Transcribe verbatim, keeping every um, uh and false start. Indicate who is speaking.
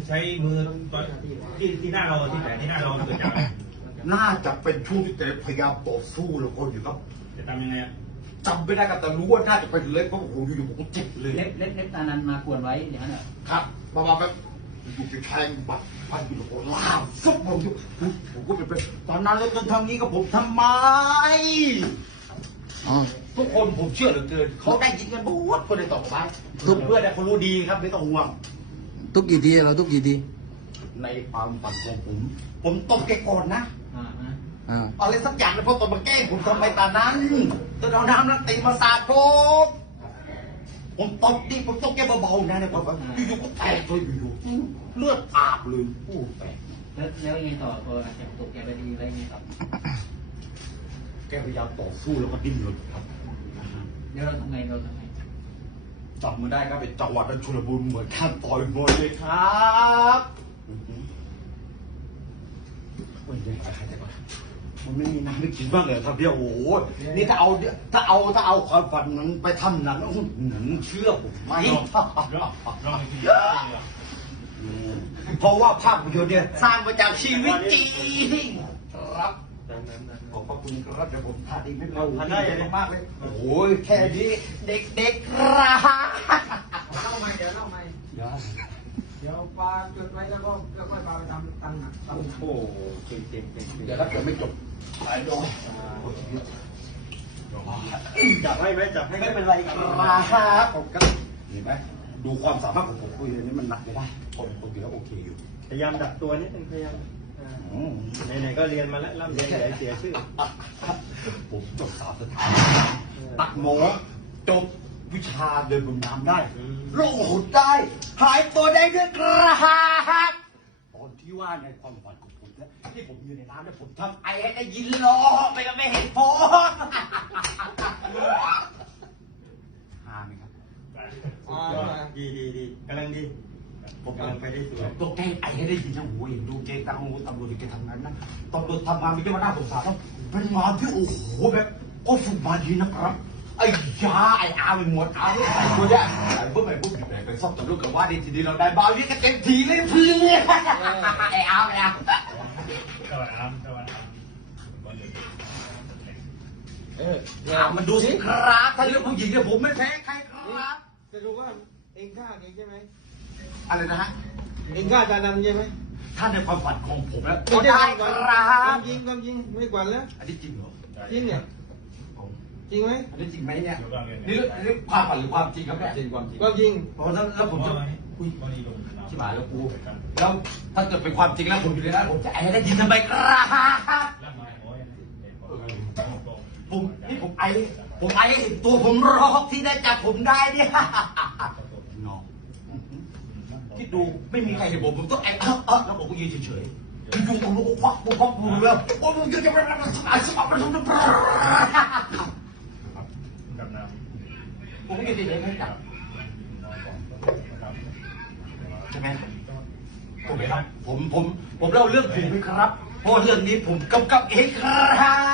Speaker 1: ใช้มือที่ที่หน้าเราที่แผลที่หน้าเราเกิดจากอะไร
Speaker 2: น่าจะเป็นช่วงที่เจ๊พยายามต่อสู้แล้วคนอยู่ครับ
Speaker 1: จะทำยังไง
Speaker 2: จำไม่ได้ครับแต่รู้ว่าน่าจะเป็นเล็บเพราะโอ้โหอยู่ๆผมก็เจ็บเลย
Speaker 3: เล็บเล็บเล็บตานั้นมากวนไว้อย่างนั้นเหรอ
Speaker 2: ครับมามาแบบอยู่จะแทงบัตรพันอยู่แล้วก็ล่ามซุบผมอยู่ผมก็เป็นตอนนั้นแล้วจนทางนี้ก็ผมทำไมทุกคนผมเชื่อเหลือเกินเขาได้ยินกันหมดคนในต่อไปทุกเพื่อนเขารู้ดีครับไม่ต้องห่วง
Speaker 4: ทุกกี่ทีเราทุกกี่ที
Speaker 2: ในความฝันของผมผมตบแกก่อนนะ
Speaker 3: อ่า
Speaker 4: อ่า
Speaker 2: อะไรสักอย่างเลยเพราะตบมาแกล้งผมทำไมตอนนั้นตอนเอาน้ำแล้วตีมาสาดผมผมตบดิผมตบแกเบาๆนะเนี่ยผมอยู่ๆก็แตกเลยอยู่ๆเลือดอาบเลยโอ้แตก
Speaker 3: แล้วแล้วยังไงต่อพอหลังจากตกแกไปดีแล้วยังไงต่อ
Speaker 2: แกพยายามต่อสู้แล้วก็ดิ้นรนครับ
Speaker 3: เดี๋ยวเราทำไงเราทำไง
Speaker 2: จับมือได้ก็เป็นจังหวะนั้นชุลมุนเหมือนข้ามต่อยมวยเลยครับมันยังไงใครจะก่อนมันไม่มีน้ำไม่กินบ้างเลยครับเดี๋ยวโอ้โหนี่ถ้าเอาถ้าเอาถ้าเอาความฝันนั้นไปทำหนังหนังเชื่อผมไหมเพราะว่าภาพยนตร์เนี่ยสร้างมาจากชีวิตจริงครับขอบพระคุณครับเดี๋ยวผมทานอีกไม่เป็นไรทานได้ยังมากเลยโอ้ยแค่นี้เด็กๆครับ
Speaker 5: เล่าใหม่เดี๋ยวเล่าใหม่เดี๋ยวปลาเกิดไว้แล้วก็แล้วก็ปลาไปทำตังค์อ่ะโอ้โห
Speaker 2: เก่งเก่งเก่งเดี๋ยวถ้าเกิดไม่จบไปโดน
Speaker 1: จับให้ไหมจับให้
Speaker 2: ไม่เป็นไรครับผมก็เห็นไหมดูความสามารถของผมคุยนี่มันหนักไม่ได้ผมคนอยู่แล้วโอเคอยู่
Speaker 1: พยายามดักตัวนิดนึงพยายามไหนๆก็เรียนมาแล้วร่ำเรียนใหญ่เสียชื่อ
Speaker 2: ผมจบสามสถาบันตักหมอจบวิชาเดินบนน้ำได้โลกหุดได้หายตัวได้ด้วยครับตอนที่ว่าในความฝันของผมเนี่ยที่ผมอยู่ในน้ำเนี่ยผมทำไอ้ให้ได้ยินล้อไปก็ไม่เห็นผมฮาไหมครับ
Speaker 1: ดีดีดีกำลังดีผมกำลังไปได้สวย
Speaker 2: ตัวแกไอ้ให้ได้ยินนะโอ้ยดูเจตังงูตำรวจแกทำงานนะตำรวจทำงานไม่ใช่ว่าน่าสงสารนะเป็นมาที่โอ้โหแบบก็ฝึกมาดีนะครับไอ้ยาไอ้อาไปหมดอาไอ้ตัวเนี้ยไอ้พวกไอ้พวกอยู่ไหนไปซ่อมตำรวจกับว่าดีทีนี้เราได้บาวิ่งกันเต็มทีเลยเพื่อนไอ้อาไอ้อา
Speaker 1: สวัสดีครับสวัสดีครับ
Speaker 2: เอออามันดูสิครับถ้าเรื่องผู้หญิงเนี่ยผมไม่แพ้ใครครับ
Speaker 5: จะรู้ว่าเองฆ่าเองใช่ไหม
Speaker 2: อะไรนะฮะ
Speaker 5: เองฆ่าจานันใช่ไหม
Speaker 2: ถ้าในความฝันของผมแล้ว
Speaker 5: ก็ได้ครับยิงก็ยิงไม่กวนแล้ว
Speaker 2: อันนี้จริงเหรอ
Speaker 5: จริงเนี่ยจริงไหม
Speaker 2: อันนี้จริงไหมเนี่ยนี่นี่ความฝันหรือความจริงครับเนี่ย
Speaker 5: จริงความจริงก็จริง
Speaker 2: เพราะนั้นแล้วผมจะคุยชิบหายแล้วกูแล้วถ้าเกิดเป็นความจริงแล้วผมอยู่ในนั้นผมจะไอ้ได้ยินทำไมครับผมนี่ผมไอ้ผมไอ้ตัวผมรอกที่ได้จับผมได้เนี่ยน้องคิดดูไม่มีใครเห็นผมผมต้องไอ้เออเออแล้วผมก็ยืนเฉยๆอยู่ๆผมก็ควักผมควักมือแล้วโอ้ยจะจะมาสมัครสมัครมันต้องกับน้ำผมไม่ยืนเฉยๆไม่จับใช่ไหมผมครับผมผมผมเล่าเรื่องถูกไหมครับเพราะเรื่องนี้ผมกำกับเองครับ